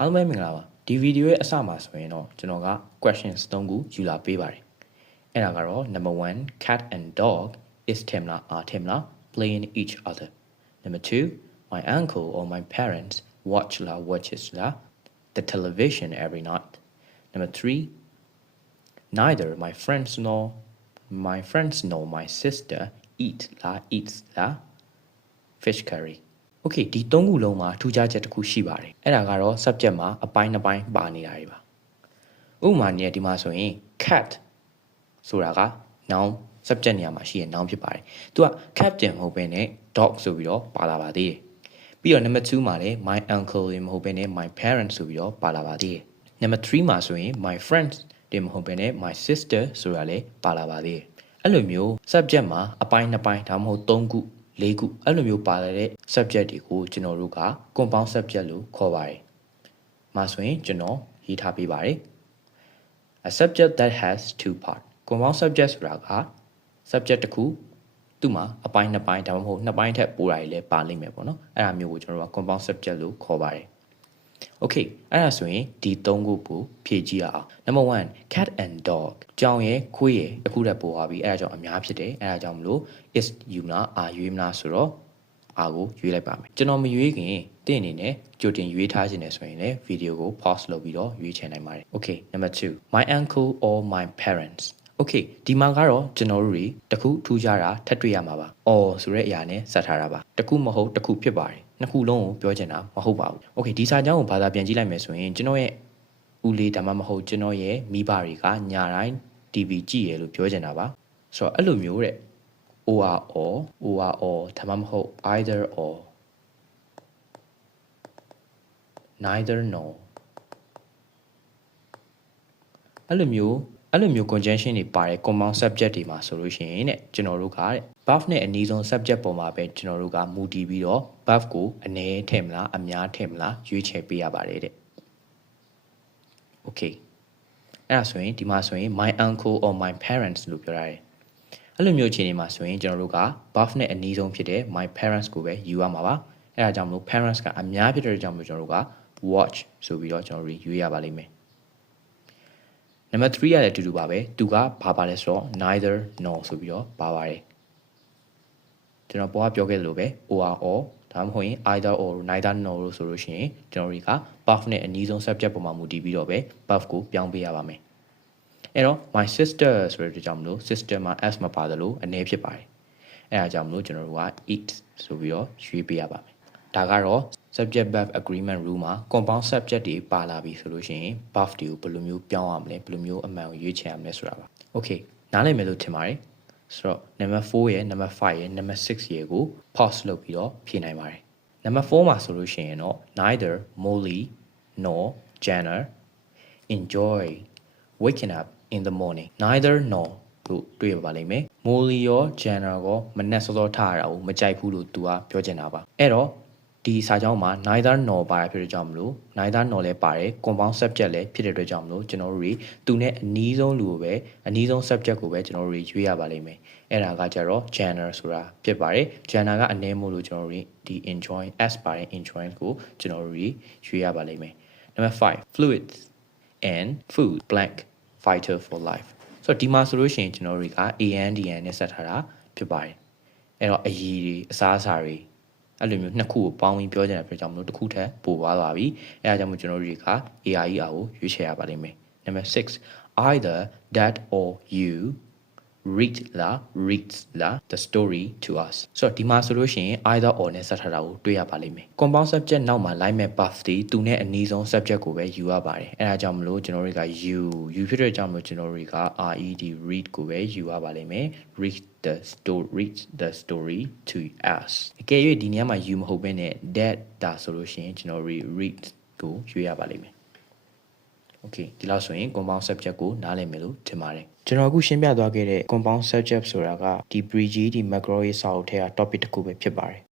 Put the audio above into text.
အားလုံးပဲမင်္ဂလာပါဒီဗီဒီယိုရဲ့အစမှာဆိုရင်တော့ကျွန်တော်က questions 3ခုယူလာပေးပါတယ်အဲ့ဒါကတော့ number 1 cat and dog is Timla are Timla playing each other number 2 my uncle or my parents watches the television every night number 3 neither my friends nor my sister eats fish curry Okay ဒီ3ခုလုံးမှာထူးခြားချက်တစ်ခုရှိပါတယ်အဲ့ဒါကတော့ subject မှာအပိုင်းနှစ်ပိုင်းပါနေတာတွေပါဥပမာနဲ့ဒီမှာဆိုရင် cat ဆိုတာက noun subject နေရာမှာရှိတဲ့ noun ဖြစ်ပါတယ်သူက captain မဟုတ်ဘဲနဲ့ dog ဆိုပြီးတော့ပါလာပါသေးတယ်ပြီးတော့ number 2မှာလည်း my uncle တွေမဟုတ်ဘဲနဲ့ my parents ဆိုပြီးတော့ပါလာပါသေးတယ် number 3မှာဆိုရင် my friends တွေမဟုတ်ဘဲနဲ့ my sister ဆိုတာလည်းပါလာပါသေးတယ်အဲ့လိုမျိုး subject မှာအပိုင်းနှစ်ပိုင်းဒါမှမဟုတ်3ခု၄ခုအဲ့လိုမျိုးပါလာတဲ့ subject တွေကိုကျွန်တော်တို့က compound subject လို့ခေါ်ပါတယ်။မှာဆိုရင်ကျွန်တော်ရေးထားပေးပါတယ်။ A subject that has two parts. compound subject ဆိုတာက subject တစ်ခုသူ့မှာအပိုင်းနှစ်ပိုင်းဒါမှမဟုတ်နှစ်ပိုင်းထက်ပိုတာတွေလည်းပါလိမ့်မယ်ပေါ့နော်။အဲ့ဒါမျိုးကိုကျွန်တော်တို့က compound subject လို့ခေါ်ပါတယ်။ Okay အဲ့ဒါဆိုရင်ဒီ၃ခုကိုဖြည့်ကြည့်ရအောင် Number 1 cat and dog ကြောင်ရဲ့ခွေးရဲ့တစ်ခုတည်းပို့သွားပြီအဲ့ဒါကြောင့်အများဖြစ်တယ်အဲ့ဒါကြောင့်မလို့ is ယူမလားရွေးမလားဆိုတော့ကိုရွေးလိုက်ပါမယ်ကျွန်တော်မရွေးခင်တင့်အနေနဲ့ကြိုတင်ရွေးထားခြင်းနဲ့ဆိုရင်လည်းဗီဒီယိုကို pause လုပ်ပြီးတော့ရွေးချယ်နိုင်ပါတယ် Okay Number 2 my uncle or my parents Okay ဒီမှာကတော့ကျွန်တော်တို့တွေတခုထူးခြားတာထပ်တွေ့ရမှာပါ or ဆိုတဲ့အရာနဲ့စပ်ထားတာပါတခုမဟုတ်တခုဖြစ်ပါတယ်နှစ်ခုလုံးကိုပြောချင်တာမဟုတ်ပါဘူး Okay ဒီစာကြောင်းကိုဘာသာပြန်ကြည့်လိုက်မယ်ဆိုရင်ကျွန်တော်ရဲ့ဦးလေးဒါမှမဟုတ်ကျွန်တော်ရဲ့မိဘတွေကညတိုင်း TV ကြည့်ရလို့ပြောချင်တာပါဆိုတော့အဲ့လိုမျိုးတဲ့ orဒါမှမဟုတ် either or neither nor အဲ့လိုမျိုး conjunction တွေပါတဲ့ compound subject တွေမှာဆိုလို့ရှိရင်တဲ့ကျွန်တော်တို့ကတဲ့ verb နဲ့အနည်းဆုံး subject ပေါ်မှာပဲကျွန်တော်တို့ကမူတည်ပြီးတော့ verb ကိုအနည်းထည့်မလားအများထည့်မလားရွေးချယ်ပေးရပါတယ်တဲ့ Okay အဲ့ဒါဆိုရင်ဒီမှာဆိုရင် my uncle or my parents လို့ပြောရတယ်အဲ့လိုမျိုးအခြေအနေမှာဆိုရင်ကျွန်တော်တို့က verb နဲ့အနည်းဆုံးဖြစ်တဲ့ my parents ကိုပဲယူရမှာပါအဲ့ဒါကြောင့်မလို့ parents ကအများဖြစ်တဲ့ကြောင့်မလို့ကျွန်တော်တို့က watch ဆိုပြီးတော့ကျွန်တော်တို့ရွေးရပါလိမ့်မယ် Number 3 ရတယ်အတူတူပါပဲသူကဘာပါလဲဆိုတော့ neither nor ဆိုပြီးတော့ပါပါတယ်ကျွန်တော်ပေါ်ကပြောခဲ့သလိုပဲ or ဒါမှမဟုတ်ရင် either or neither nor လို့ဆိုလို့ရှိရင်ကျွန်တော်တွေက verb နဲ့အနည်းဆုံး subject ပေါ်မှာမူတည်ပြီးတော့ပဲ verb ကိုပြောင်းပေးရပါမယ်အဲ့တော့ my sister ဆိုတဲ့ကြောင့်မလို့ sister မှာ s မပါသလိုအနည်းဖြစ်ပါတယ်အဲ့ဒါကြောင့်မလို့ကျွန်တော်တို့က eat ဆိုပြီးတော့ရွေးပေးရပါမယ်ဒါကတော့ subject verb agreement rule မှာ compound subject တွေပါလာပြီဆိုလို့ရှိရင် verb တွေကိုဘယ်လိုမျိုးပြောင်းရမလဲဘယ်လိုမျိုးအမှန်ကိုရွေးချယ်ရမလဲဆိုတာပါ Okay နားလည်မယ်လို့ထင်ပါတယ်ဆိုတော့ number 4ရဲ့ number 5ရဲ့ number 6ရဲ့ကို pause လုပ်ပြီးတော့ဖြေနိုင်ပါတယ် number 4မှာဆိုလို့ရှိရင်တော့ neither Molly nor Jana enjoy waking up in the morning neither nor လို့တွေ့ရပါလိမ့်မယ် Molly ရော Jana ရောမနေ့စောစောထားရတာကိုမကြိုက်ဘူးလို့သူကပြောချင်တာပါအဲ့တော့ဒီစာကြောင်းမှာ neither nor ပါရဖြစ်တဲ့ကြောင့်မလို့ neither nor လည်းပါတယ် compound subject လည်းဖြစ်တဲ့အတွက်ကြောင့်မလို့ကျွန်တော်တို့တွေသူနဲ့အနည်းဆုံးလူကိုပဲအနည်းဆုံး subject ကိုပဲကျွန်တော်တို့တွေရွေးရပါလိမ့်မယ်အဲ့ဒါကကြတော့ Jana ဆိုတာဖြစ်ပါတယ် Jana ကအနည်းမို့လို့ကျွန်တော်တို့ဒီ enjoy s ပါတယ် enjoy ကိုကျွန်တော်တို့တွေရွေးရပါလိမ့်မယ် Number 5 fluids and food blank fighter for life ဆိုတော့ဒီမှာဆိုလို့ရှိရင်ကျွန်တော်တို့က ANDN နဲ့ဆက်ထားတာဖြစ်ပါတယ်အဲ့တော့အရည်တွေအစားအစာတွေအဲ့လိုမျိုးနှစ်ခုကိုပေါင်းပြီးပြောကြတဲ့အတွက်ကြောင့်မလို့တစ်ခုထပ်ပို့သွားပြီအဲ့ဒါကြောင့်မို့ကျွန်တော်တို့တွေက AIER ကိုရွေးချယ်ရပါလိမ့်မယ် Number 6 either that or you reads the story to us ဆိုတော့ဒီမှာဆိုလို့ရှိရင် either or နဲ့ဆက်ထားတာကိုတွေ့ရပါလိမ့်မယ် compound subject နောက်မှာ line မဲ့ buff တွေသူနဲ့အနည်းဆုံး subject ကိုပဲယူရပါတယ်အဲ့ဒါကြောင့်မလို့ကျွန်တော်တို့က you ဖြစ်တဲ့ကြောင့်မလို့ကျွန်တော်တို့က read ကိုပဲယူရပါလိမ့်မယ် read the story to us အကယ်၍ဒီနေရာမှာ you မဟုတ်ဘဲနဲ့ that ဒါဆိုလို့ရှိရင်ကျွန်တော် read ကိုရွေးရပါလိမ့်မယ်Okay ဒီလောက်ဆိုရင် compound subject ကိုနားလည်မယ်လို့ထင်ပါတယ်ကျွန်တော်အခုရှင်းပြသွားခဲ့တဲ့ compound subject ဆိုတာကဒီ Bridge ဒီ Macro ရဲ့စာအုပ်ထဲက topic တစ်ခုပဲဖြစ်ပါတယ်